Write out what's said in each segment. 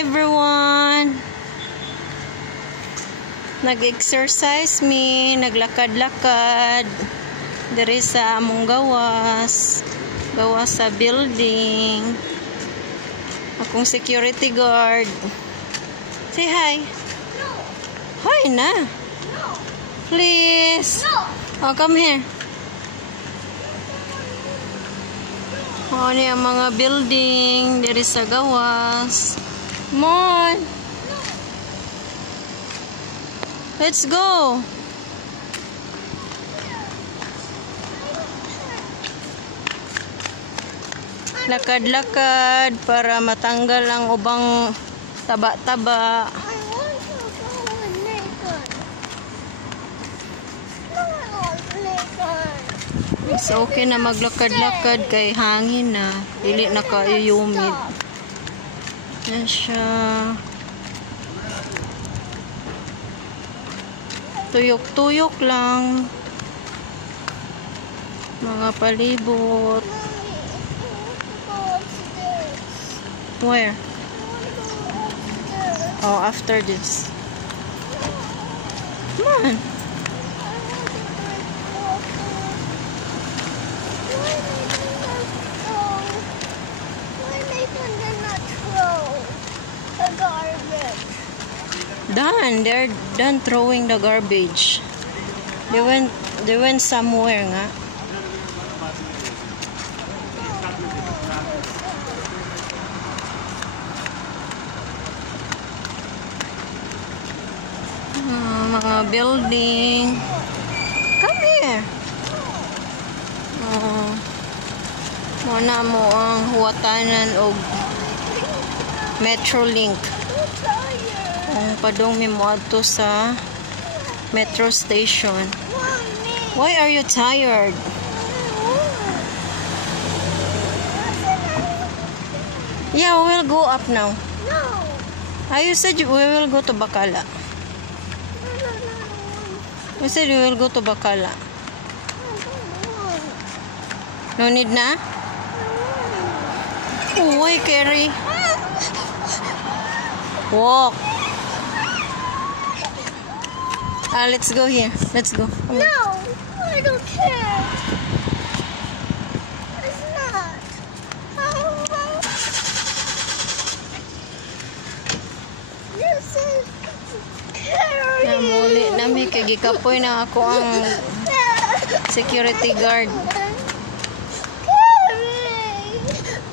everyone! Nag-exercise me, naglakad-lakad diri sa among gawas sa building. Akong security guard. Say hi. No. Hi na. No. Please. No. Oh, come here. Oh, ni ang mga building diri sa gawas. Come on. Let's go. Lakad-lakad para matanggal ang ubang taba-taba. I want to go with Nathan. No, I want Nathan. It's okay na maglakad-lakad kay hangin na. Dili na kaiyumid. Yan siya. Tuyok-tuyok lang. Mga palibot. Where? Oh, after this. Come on. Why Nathan did not throw the garbage? Done. They're done throwing the garbage. They went somewhere nga. Mga building. Come here. Muna mo ang huwatanan og Metrolink. Kung padong mi mo adto sa metro station. Why are you tired? Yeah, we'll go up now. No. You said we will go to Bacala. We said we will go to Bacala. No need na? Uy, Carrie. Walk. Let's go here. Let's go. No, I don't care. It's not. You said carry. Namuli nami kay gikapoy na ako ang security guard. Carry.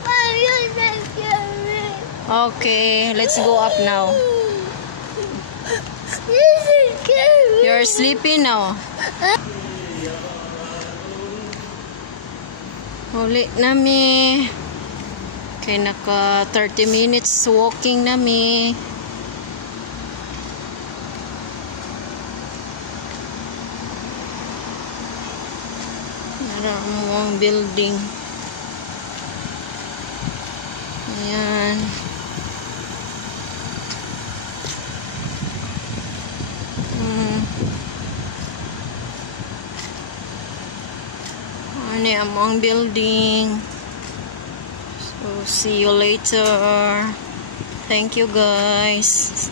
Why you said carry? Okay, let's go up now. You said carry. You're sleepy now. Uli nami. Kay naka 30 minutes walking nami. Nara mo ang building. Ayan. Ano ang building. So, see you later. Thank you guys.